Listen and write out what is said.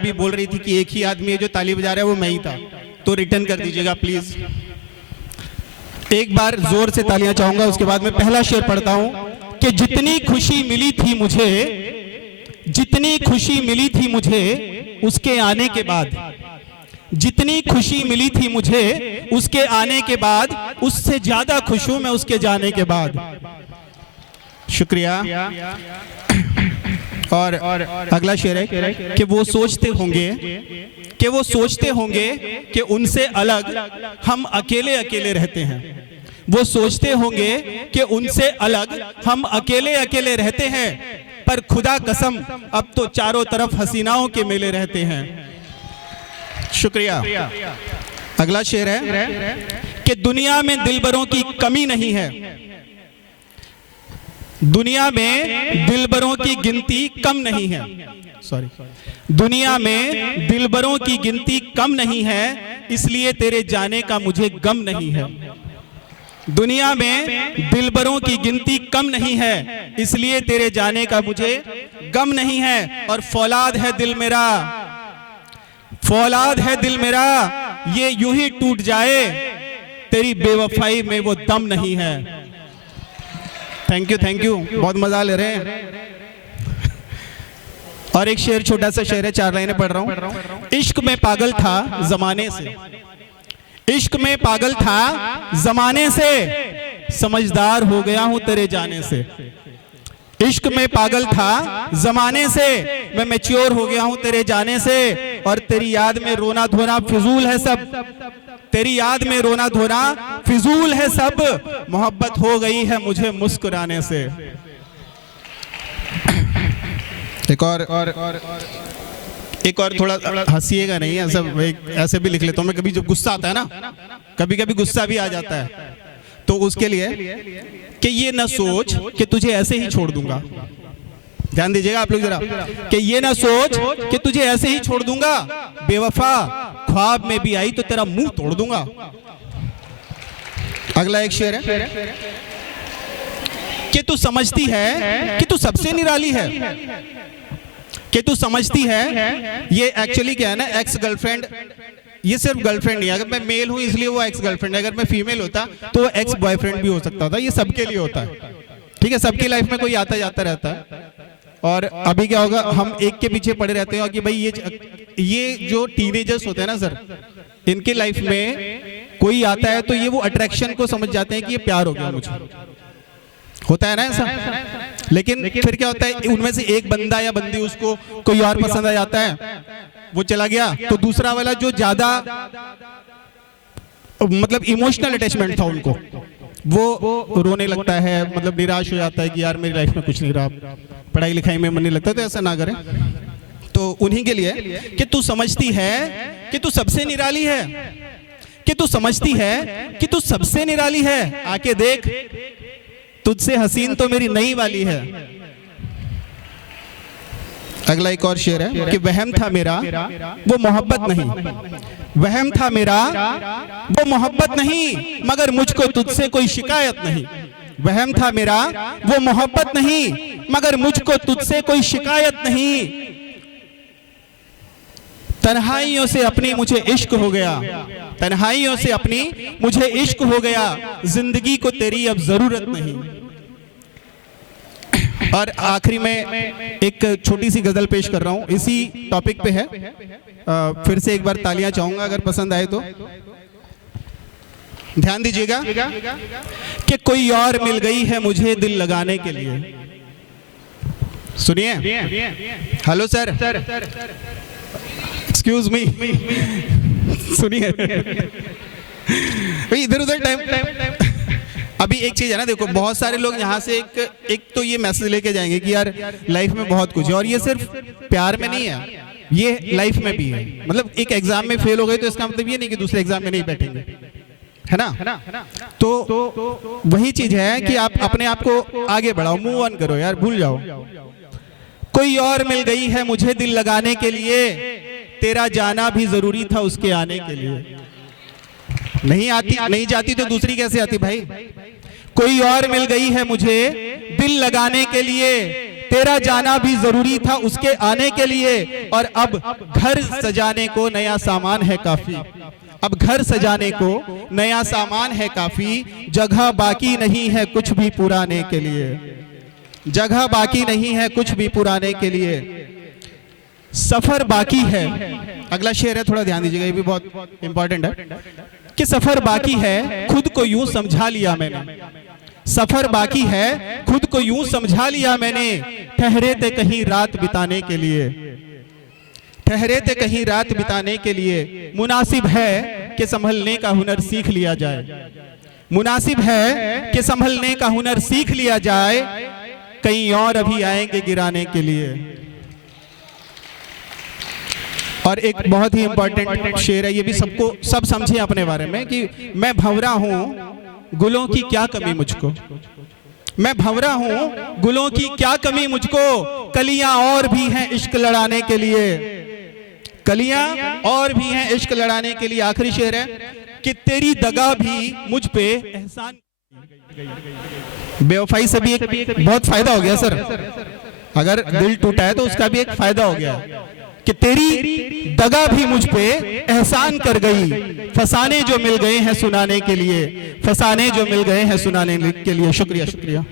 भी बोल रही थी कि एक ही आदमी है जो ताली बजा रहा है, वो मैं ही था, तो रिटर्न कर दीजिएगा प्लीज। एक बार जोर से तालियां चाहूंगा, उसके बाद मैं पहला शेर पढ़ता हूं कि जितनी खुशी मिली थी मुझे, जितनी खुशी मिली थी मुझे उसके आने के बाद, जितनी खुशी मिली थी मुझे उसके आने के बाद, उससे ज्यादा खुश हूं मैं उसके जाने के बाद। शुक्रिया। और अगला शेर है कि वो सोचते होंगे, कि वो सोचते होंगे कि उनसे अलग हम अकेले अकेले रहते हैं। वो सोचते होंगे कि उनसे अलग हम अकेले अकेले रहते हैं, पर खुदा कसम अब तो चारों तरफ हसीनाओं के मेले रहते हैं। शुक्रिया। अगला शेर है कि दुनिया में दिलबरों की कमी नहीं है, दुनिया में दिलबरों की गिनती कम नहीं है, सॉरी, दुनिया में दिलबरों की गिनती कम नहीं है, इसलिए तेरे जाने का मुझे गम नहीं है। दुनिया में दिलबरों की गिनती कम नहीं है, इसलिए तेरे जाने का मुझे गम नहीं है। और फौलाद है दिल मेरा, फौलाद है दिल मेरा, ये यूं ही टूट जाए, तेरी बेवफाई में वो दम नहीं है। थैंक यू, बहुत मजा ले रहे हैं। और एक शेर, छोटा सा शेर है, 4 लाइनें पढ़ रहा हूं। इश्क में पागल था जमाने से, इश्क में पागल था जमाने से, समझदार हो गया हूं तेरे जाने से। इश्क में पागल था जमाने से, मैं मैच्योर हो गया हूं तेरे जाने से। और तेरी याद में रोना धोना फिजूल है सब, तेरी याद में रोना धोना फिजूल है सब, मोहब्बत हो गई है मुझे मुस्कुराने से। एक और थोड़ा हंसीएगा नहीं, ऐसे भी लिख लेता हूं मैं। कभी जब गुस्सा आता है ना, कभी कभी गुस्सा भी आ जाता है, तो उसके लिए कि ये ना सोच कि तुझे ऐसे ही छोड़ दूंगा। ध्यान दीजिएगा आप लोग जरा, कि ये ना सोच कि तुझे ऐसे ही छोड़ दूंगा, बेवफा ख्वाब में भी आई तो तेरा मुंह तोड़ दूंगा। अगला एक शेर है कि तू समझती है कि तू सबसे निराली है, कि तू समझती है। ये एक्चुअली क्या है ना, एक्स गर्लफ्रेंड, ये सिर्फ गर्लफ्रेंड नहीं है। अगर मैं मेल हूं इसलिए वो एक्स गर्लफ्रेंड है, अगर मैं फीमेल होता तो एक्स बॉयफ्रेंड भी हो सकता था। ये सबके लिए होता है, ठीक है, सबकी लाइफ में कोई आता जाता रहता है। और अभी क्या होगा, हम एक के पीछे पड़े रहते हैं कि भाई ये जो टीनेजर्स होते हैं ना सर, इनके लाइफ में कोई आता है तो ये वो अट्रैक्शन को समझ जाते हैं कि ये प्यार हो गया मुझे, होता है ना ऐसा। लेकिन फिर क्या होता है, उनमें से एक बंदा या बंदी उसको कोई और पसंद आ जाता है, वो चला गया, तो दूसरा वाला जो ज्यादा मतलब इमोशनल अटैचमेंट था उनको, वो रोने लगता है, मतलब निराश हो जाता है कि यार मेरी लाइफ में कुछ नहीं रहा, पढ़ाई लिखाई में मन नहीं लगता। तो ऐसा ना करें। तो उन्हीं के लिए कि तू समझती है कि तू सबसे निराली है, कि तू समझती है कि तू सबसे निराली है, आके देख तुझसे हसीन तो मेरी नई वाली है। अगला एक और शेर है कि वहम था मेरा वो मोहब्बत नहीं, वहम था मेरा वो मोहब्बत नहीं, मगर मुझको तुझसे कोई शिकायत नहीं। वहम था मेरा वो मोहब्बत नहीं, मगर मुझको तुझसे कोई शिकायत नहीं। तन्हाइयों से अपनी मुझे इश्क हो गया, तन्हाइयों से अपनी मुझे इश्क हो गया, जिंदगी को तेरी अब जरूरत नहीं। और आखिरी में एक छोटी सी गजल पेश कर रहा हूं, इसी टॉपिक पे है। फिर से एक बार तालियां चाहूंगा अगर पसंद आए तो। ध्यान दीजिएगा कि कोई और मिल गई है मुझे दिल लगाने के लिए। सुनिए, हेलो सर, एक्सक्यूज मी, सुनिए इधर उधर टाइम। अभी एक चीज है ना, देखो बहुत सारे लोग यहाँ से एक तो ये मैसेज लेके जाएंगे कि यार लाइफ में बहुत कुछ है, और ये सिर्फ प्यार में नहीं है, ये लाइफ में भी है। मतलब एक एग्जाम में फेल हो गए तो इसका मतलब ये नहीं कि दूसरे एग्जाम में नहीं बैठेंगे, है ना। तो वही चीज है कि आप अपने आप को आगे बढ़ाओ, मूव ऑन करो यार, भूल जाओ। कोई और मिल गई है मुझे दिल लगाने के लिए, तेरा जाना भी जरूरी था उसके आने के लिए। नहीं जाती तो दूसरी कैसे आती भाई। कोई और मिल गई है मुझे दिल लगाने के लिए, तेरा जाना भी जरूरी था उसके आने के लिए, और अब घर सजाने को नया सामान है काफी। अब घर सजाने को नया सामान है काफी, जगह बाकी नहीं है कुछ भी पुराने के लिए, जगह बाकी नहीं है कुछ भी पुराने के लिए, सफर बाकी है। अगला शेर है, थोड़ा ध्यान दीजिएगा, ये भी बहुत इंपॉर्टेंट है कि सफर बाकी है खुद को यूं समझा लिया मैंने, सफर बाकी है खुद को यूं समझा लिया मैंने, ठहरे थे कहीं रात बिताने के लिए, ठहरे थे कहीं रात बिताने के लिए, मुनासिब है कि संभलने का हुनर सीख लिया जाए, मुनासिब है कि संभलने का हुनर सीख लिया जाए, कहीं और अभी आएंगे गिराने के लिए। और एक बहुत ही इंपॉर्टेंट शेर है, ये भी सबको सब समझे अपने बारे में, कि मैं भंवरा हूं गुलों की क्या कमी मुझको, मैं भंवरा हूं गुलों की क्या कमी मुझको, कलियां और भी हैं इश्क लड़ाने के लिए, कलियां और भी हैं इश्क लड़ाने के लिए। आखिरी शेर है कि तेरी दगा भी मुझ पे एहसान, बेवफाई से भी एक बहुत फायदा हो गया सर, अगर दिल टूटा है तो उसका भी एक फायदा हो गया कि तेरी दगा भी मुझ पे एहसान कर गई, फसाने जो मिल गए हैं सुनाने के लिए, फसाने जो मिल गए हैं सुनाने के लिए। शुक्रिया शुक्रिया।